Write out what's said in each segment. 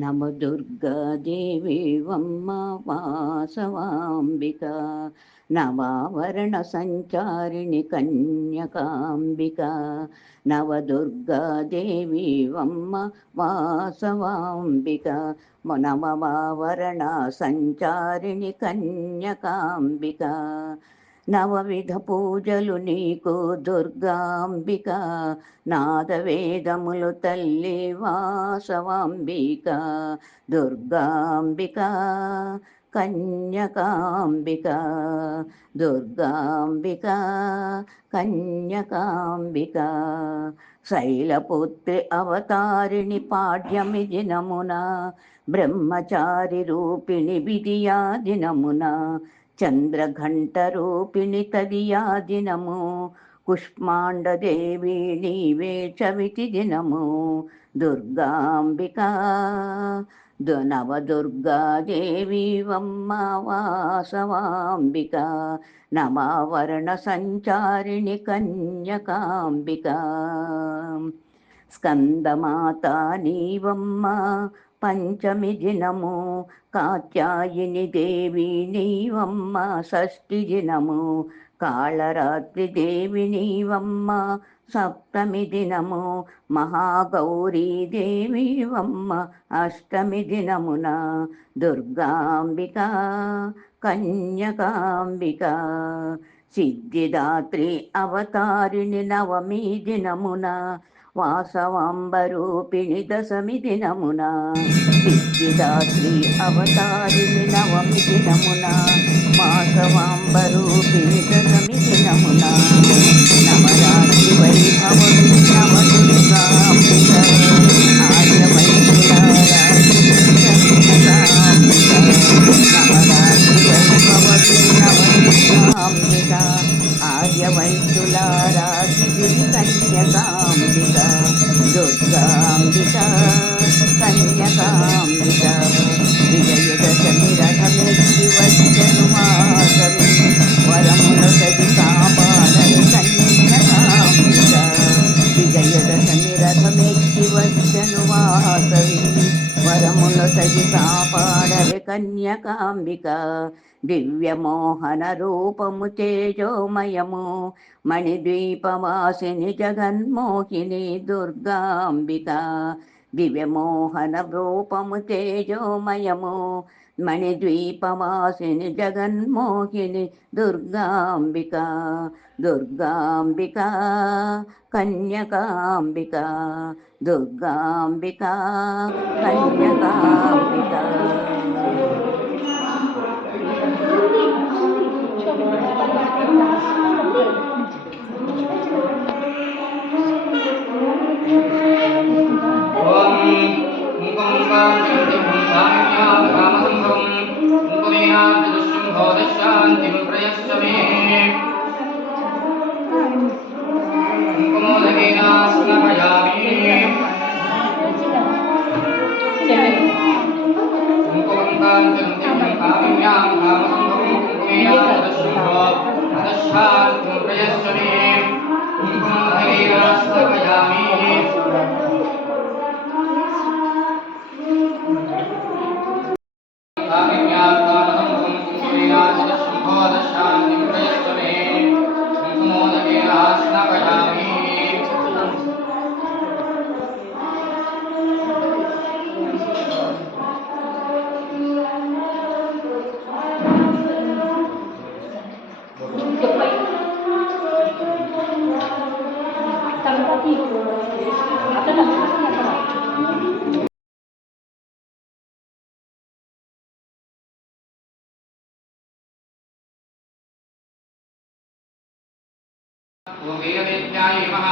నమ దుర్గాదేవీవమ్మ వాసవాంబిక నవావరణ సంచారిణి కన్యకాంబిక నవదుర్గాదేవి వమ్మ వాసవాంబిక నవవావరణ సంచారిణి కన్యకాంబిక. నవవిధ పూజలు నీకు దుర్గాంబిక. నాదవేదములు తల్లి వాసవాంబిక. దుర్గాంబిక కన్యకాంబిక. దుర్గాంబిక కన్యకాంబిక. శైలపుత్రి అవతారిణి పాఠ్యమి దినమున బ్రహ్మచారి రూపిణి విధియా దినమున చంద్రఘంటరూపిణి తదియా దినము కుష్మాండదేవి నీవే చవితి దినము. దుర్గాంబిక నవదుర్గాదేవి వమ్మ వాసవాంబిక నమావరణ సంచారిణి కన్యకాంబిక. స్కందమాత నీవమ్మ పంచమి దినము కాత్యాయిని దేవి నీవమ్మ షష్ఠి దినము కాళరాత్రి దేవి నీవమ్మ సప్తమి దినము మహాగౌరీ దేవివమ్మ అష్టమి దినమున దుర్గాంబిక కన్యకాంబిక సిద్ధిదాత్రి అవతారిణి నవమి దినమున వాసవాంబరూపిణి దశమి దినమున విద్యుదాత్రి అవతారిణి నవమి దినమున వాసవాంబరూపిణి దశమి దినమున నవరాత్రి వైభవమి నవదుర్గాంబిక ఆర్య వైపులారాత్రి ವಂದಿತ ಕನ್ಯಕಾಂಬಿತ ವಿಜಯದಶಮಿ ರಥಮೆತ್ತಿವ రథమెక్కి వచ్చను వాసవి వరముల కాపాడవి కన్యకాంబిక. దివ్యమోహన రూపము తేజోమయము. మణిద్వీపవాసిని జగన్మోహిని దుర్గాంబిక. దివ్యమోహన రూపము తేజోమయము. మణిద్వీపవాసిని జగన్మోహిని దుర్గాంబిక. దుర్గాంబిక కన్యకాంబిక. దుర్గాంబిక కన్యకాంబిక ओम वेदवेद्याय नमः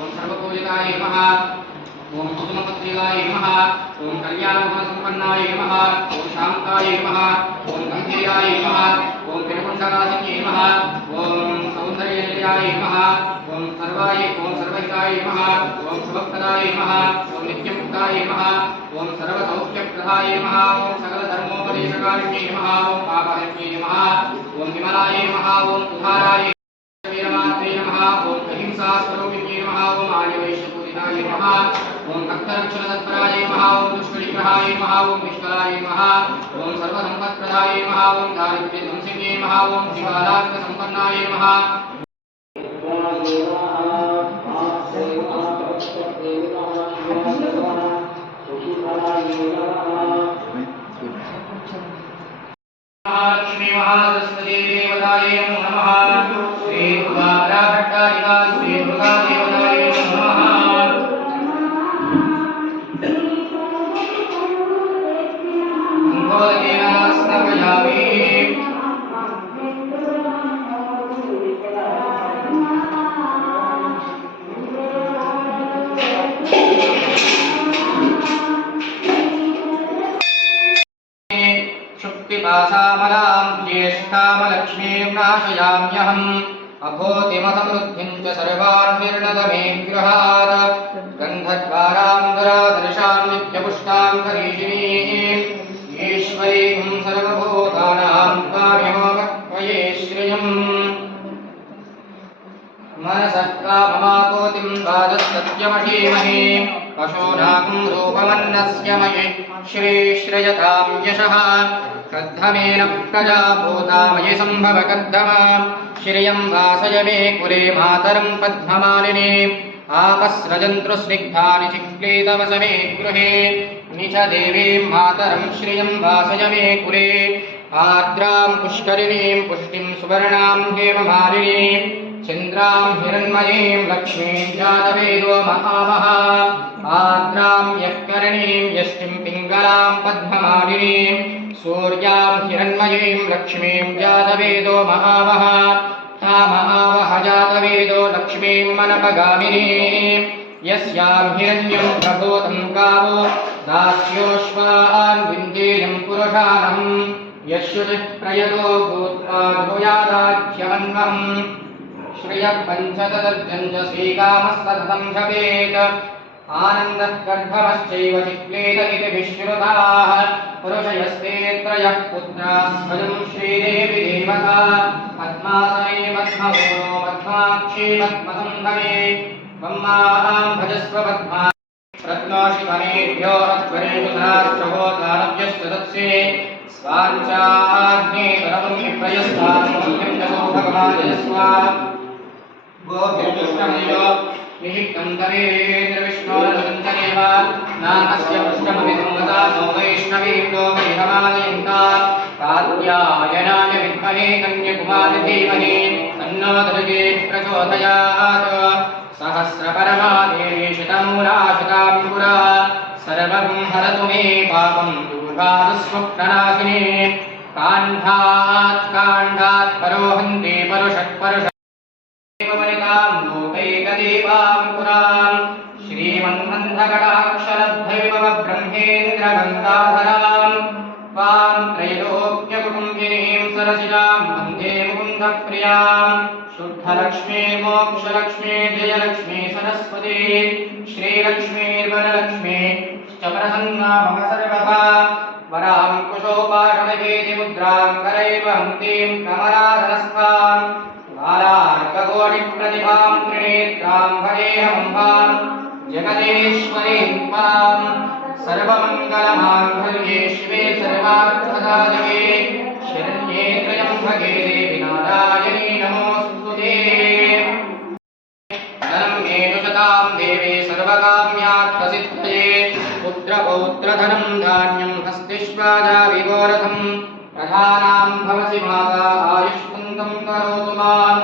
ओम सर्वपूजिताय नमः ओम कुसुमपत्रिकाय नमः ओम कल्याणमहासम्पन्नाय नमः ओम शान्ताय नमः ओम गम्भीराय नमः ओम पिनकुण्डराजिन्ये नमः ओम सौन्दर्यलयाय नमः ओम सर्वाय ओम सर्वहिताय नमः ओम शुभप्रदाय नमः ओम नित्यमुक्ताय नमः ओम सर्वसौख्यप्रदाय नमः ओम सकलधर्मोपदेशकारिण्ये नमः ओम पापहत्ये नमः ओम विमलाय नमः ओम उधाराय परमात्मे नमः ओम अहिंसा स्वरूपिणे नमः ओम आर्यवैश्यपूजिताय नमः ओम तक्तरक्षणतत्पराय नमः ओम दुष्करिग्रहाय नमः ओम निष्कलाय नमः ओम सर्वसम्पत्प्रदाय नमः ओम दारिद्र्यध्वंसिके नमः ओम शिवालार्कसम्पन्नाय नमः। लक्ष्मी महादस शुक्तिपाशामलाम् ज्येष्ठामलक्ष्मीम्नाशिराम्यहम् अभोतिमसमृद्धिम् च सर्वान्निर्णदमे सर्वान्निर्नतमे ग्रहात् गन्धद्वारान्धरादर्शान्नित्यपुष्टाम् धरीषिणी ईश्वरी सर्वभूतानाम् कार्य मनसः काममाकोतिं द्वादशसत्यमहीमहे पशूनां रूपमन्नस्य यशः श्रद्धमेन प्रजा भूतामयि सम्भव कद्धम श्रियं वासय मे कुले मातरं पद्ममालिनी। आपस्रजन्तृस्निग्धानि चिक्लीतवसमे गृहे। निच देवीं मातरं श्रियं वासय मे कुले आर्द्रां पुष्करिणीं पुष्टिं सुवर्णां हेममालिनीं। चन्द्रां हिरण्मयीं लक्ष्मीं जातवेदो महामः आर्द्रां यःकरणीं यष्टिं पिङ्गलां पद्ममालिनीं। सूर्यां हिरण्मयीं लक्ष्मीं जातवेदो महामः तामहावह जातवेदो लक्ष्मीं मनपगामिनीं। यस्यां हिरण्यं प्रभूतं गावो दास्योश्वान् विन्देयं पुरुषाणम् यश्रुतिः प्रयतो भूत्वा भूयादाख्यमन्वहम् श्रियः पञ्चतदर्जं च श्रीकामस्तततं जपेत् आनन्दः गर्भमश्चैव चिक्लेत इति विश्रुताः। पुरुषयस्ते त्रयः पुत्राः स्वयं श्रीदेवी देवता। पद्मासने पद्मवो पद्माक्षी पद्मसन्धवे ब्रह्मां भजस्व पद्मा। धराश्रवो दानव्यश्च दत्से स्वाञ्चाग्ने परमं विप्रयस्तान् मूल्यं जगो भगवाजयस्व गोभिर्दुष्टमयो निहितं तवेन्द्रविष्णोरसञ्चनेव नाकस्य पृष्ठमपि संगता नो वैष्णवीन्दो वैहमालयन्ता कात्यायनाय विद्महे कन्यकुमारि धीमहि तन्नो दुर्गे प्रचोदयात् सहस्रपरमा देवी शितमूला शिताम्बुरा सर्वं हरतु मे पापं दूर्वादस्वप्ननाशिनी काण्ठात् काण्डात् परोहन्ति परुषः परुष श्रीमन्मन्थकटाक्षरद्भैवमब्रह्मेन्द्रगङ्गाधरां त्वां त्रैलोक्यकुटुम्बिनीं सरसिजां वंदे मुकुन्दप्रियाँ शुद्धलक्ष्मीर्मोक्षलक्ष्मी जयलक्ष्मी सरस्वती, श्रीलक्ष्मीर्वरलक्ष्मी च प्रसन्ना मम सर्वथा वरां कुशोपाषणवेदि करैव हन्तीं कमलाधनस्थाम् बालार्ककोटिप्रतिभां त्रिनेत्रां हरेहमम्बां जगदेश्वरीं त्वां सर्वमङ्गलमाङ्गल्ये शिवे सर्वार्थसाधके शरण्ये त्र्यम्बके देवि नारायणी नमोऽस्तु ते। धनं मे नुशतां देवे सर्वकाम्यार्थसिद्धये पुत्रपौत्रधनं धान्यं हस्तिष्वाजा विगोरथम् प्रधानां भवसि माता आयुष्कुन्दं करोतु मां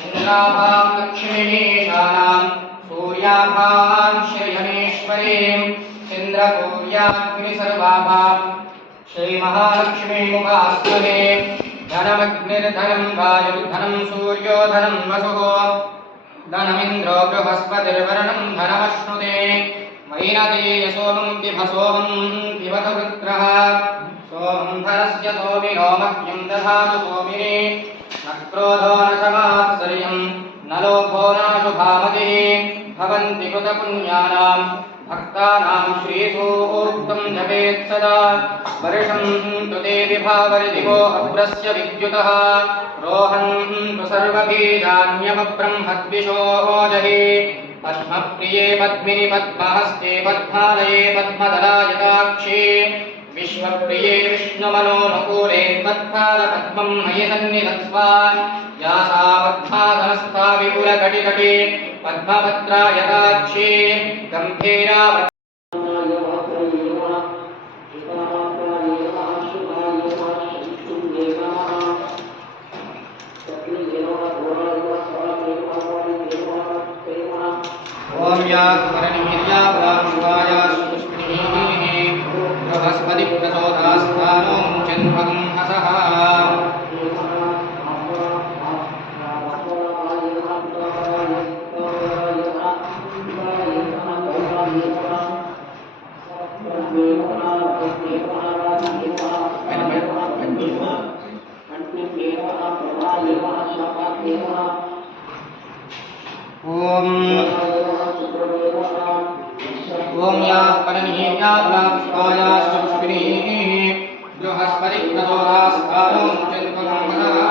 चन्द्राभां लक्ष्मीशानां भूयाभां श्रीहनेश्वरीम् चन्द्रभूयाग्निसर्वाभाम् श्रीमहालक्ष्मीमुखास्तुने धनमग्निर्धनम् वायुर्धनम् सूर्यो धनम् वसुः धनमिन्द्रो बृहस्पतिर्वरणम् धनमश्नुते मैनदेयसोमम् पिभसोमम् पिबधपुत्रः सोमम् धनस्य सोमि रोमह्यम् दधातु सोमिरे न क्रोधो न समात्सर्यम् न लोभो नाशुभामतिः। भवन्ति कृतपुण्यानां भक्तानां श्रीसूक्तं जपेत् सदा। वर्षं तु ते विभावरिदिवो अभ्रस्य विद्युतः। रोहन्तु सर्वबीजान्यवब्रह्मद्विषो जहि। पद्मप्रिये पद्मिनि पद्महस्ते पद्मालये पद्मदलायताक्षी। विश्वप्रिये विष्णुमनोनुकूले त्वत्पादपद्मं मयि सन्निधत्स्वान्। या विपुलकटिकटे पद्मपत्रायताक्षी गम्भीरावती ॐ या करणीर्या प्रांशुवाय सुष्मिः बृहस्पति प्रचोदास्थानो चिन्वं हसः ॐ ॐ या करणीर्या प्रांशुवाय सुष्मिः बृहस्पति प्रचोदास्थानो चिन्वं हसः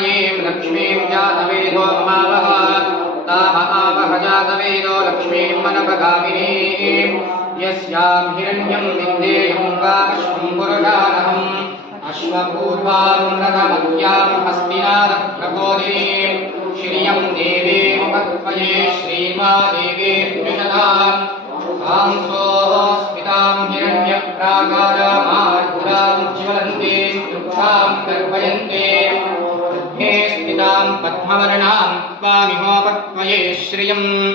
वायीं लक्ष्मीं जातवेदो मावह ताम आवह जातवेदो लक्ष्मीं मनपगामिनीं यस्यां हिरण्यं विन्देयं वामश्वं पुरुषानहम् अश्वपूर्वारुणमत्यां हस्तिनादप्रबोधिनीं श्रियं देवीं भक्त्वये श्रीमा देवीर्विशदाम् कांसोऽस्मितां हिरण्यप्राकारामार्धरां ज्वलन्ति। दुःखां कर्म स्थितां पद्मवर्णां त्वामिहोपत्वये श्रियम्।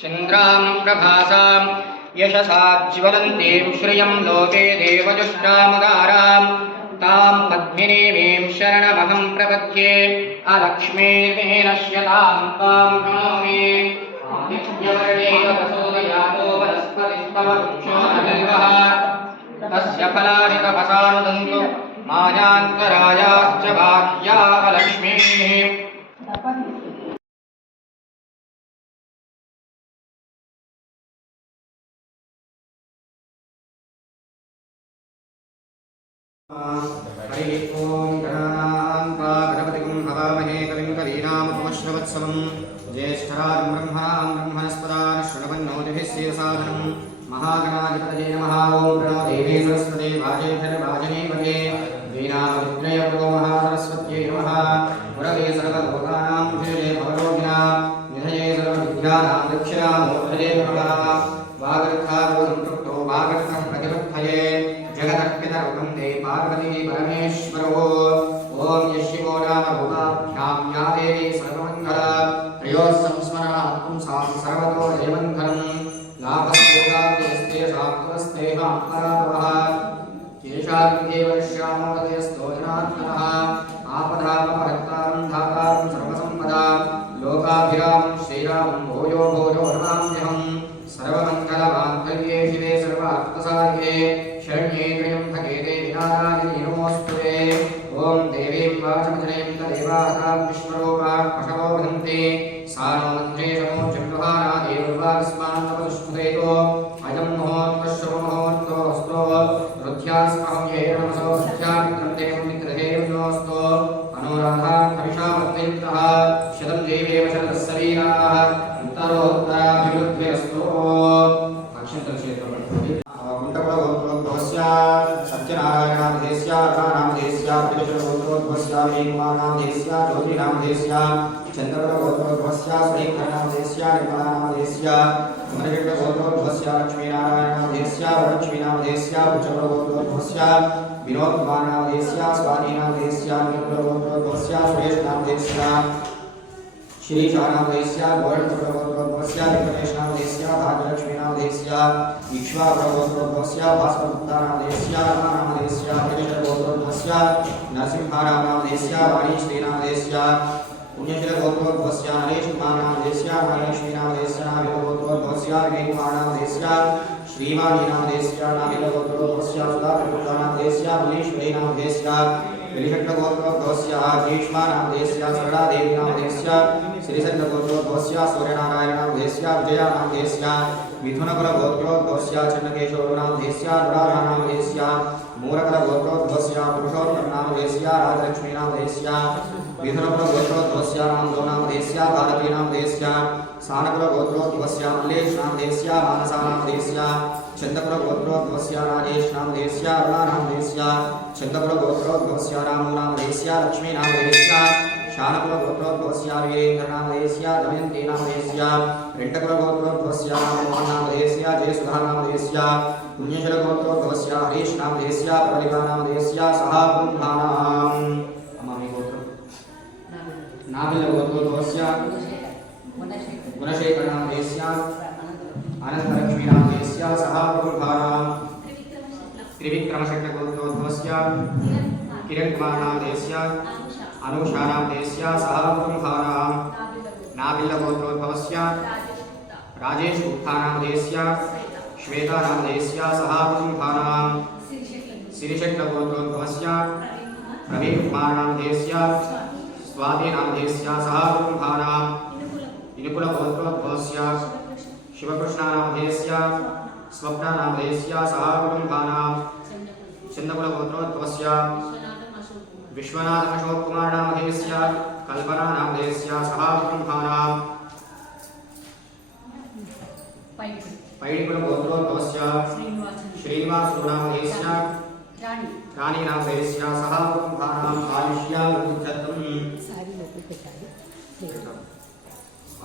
चन्द्रां प्रभासां यशसा ज्वलन्तीं श्रियं लोके देवजुष्टामुदारां तां पद्मिनीमीं शरणमहं प्रपद्ये। अलक्ष्मीर्मेनश्यतां तां प्रणोमि। नित्यवर्णेन प्रचोदयातो वनस्पतिस्तव वृक्षो न बिल्वः तस्य फलानि तपसानुदन्तु बाह्या लक्ष्मीः हरि ओं गणानान्त्वा गणपतिं हवामहे कविं कवीनामुपमश्रवत्सवं ज्येष्ठराजं ब्रह्मणां ब्रह्मणस्पदान् शृण्वन्नोतिभिः सेवसादनं महागणाधिपतये नमः ॐ प्रणो देवी सरस्वती वाजेभ्यर्वाजनीपते वीणाविद्रयपदो महासरस्वत्यै नमः गुरवे सर्वलोकानां ॐ यशिवो சாரம் वरलक्ष्मीनामधेस्य पुचकुलगोत्रोद्भवस्य विनोदकुमारनामधेस्य स्वाधीनामधेस्य निरकुलगोत्रोद्भवस्य सुरेशनामधेस्य श्री शानामधेस्य गौरवस्य वेंकटेशनामधेस्य भाग्यलक्ष्मीनामधेस्य इक्ष्वाकुलगोत्रोद्भवस्य भास्वरगुप्तानामधेयस्य रमणानामधेयस्य प्रजशगोत्रोद्भवस्य नरसिंहारामनामधेयस्य वाणीश्रीनामधेयस्य पुण्यशिलगोत्रोद्भवस्य नरेशकुमारनामधेयस्य महालक्ष्मीनामधेयस्य नाभिलगोत्रोद्भवस्य वेणुमाणामधेयस्य श्रीवाणीनामधेयस्य नाभिलगोत्रोद्भवस्य सुधाप्रभुतानामधेयस्य मुनीश्वरीनामधेयस्य वेलिशट्टगोत्रोद्भवस्य भीष्मानामधेयस्य सरलादेवीनामधेयस्य श्रीसङ्गगोत्रोद्भवस्य सूर्यनारायणनामधेयस्य विजयानामधेयस्य मिथुनकुलगोत्रोद्भवस्य चन्नकेशवनामधेयस्य अनुराधानामधेयस्य मूरकलगोत्रोद्भवस्य पुरुषोत्तमनामधेयस्य राजलक्ष्मीनामधेयस्य मिथुनकुलगोत्रोद्भवस्य रामदोनामधेयस्य भारतीनामधेयस्य सानकुलगोत्रोद्भवस्य मल्लेशनामधेयस्य मानसानामधेयस्य चन्दकुलगोत्रोद्भवस्य राजेशनामधेयस्य अरुणानामधेयस्य चन्दकुलगोत्रोद्भवस्य रामोनामधेयस्य लक्ष्मीनामधेयस्य शानकुलगोत्रोद्भवस्य वीरेन्द्रनामधेयस्य दमयन्तीनामधेयस्य रेड्डकुलगोत्रोद्भवस्य राममोहन्नामधेयस्य जयसुधानामधेयस्य पुण्यशलगोत्रोद्भवस्य हरीशनामधेयस्य प्रलिकानामधेयस्य सः कुम्भानाम् अमामि गोत्रम् नाभिलगोत्रोद्भवस्य गुणशेखरनामधेयस्य अनन्तलक्ष्मीनामधेयस्य सः कुम्भानाम् त्रिविक्रमशक्तगोत्रोद्भवस्य किरण्कुमारनामधेयस्य अनुषानामधेयस्य सः कुम्भानाम् नाभिलगोत्रोद्भवस्य राजेशगुप्तानामधेयस्य श्वेतानामधेयस्य सः कुम्भानाम् सिरिशक्तगोत्रोद्भवस्य प्रवीणकुमारनामधेयस्य स्वातिनामधेयस्य सः कुम्भानाम् इनुकुलगोत्रोद्भवस्य शिवकृष्णानामधेयस्य स्वप्नानामधेयस्य सः कुटुम्बानां चन्दकुलगोत्रोद्भवस्य विश्वनाथअशोककुमारनामधेयस्य कल्पनानामधेयस्य सः कुटुम्बानां पैडिकुलगोत्रोद्भवस्य श्रीनिवासनामधेयस्य राणीनामधेयस्य सः कुटुम्बानाम् आयुष्यावृद्धम्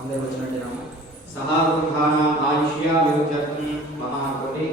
అందరూ వచ్చినట్టేనా సహాగృహాణం ఆయుష్యాభివృద్ధ్యర్థం మహాకృతి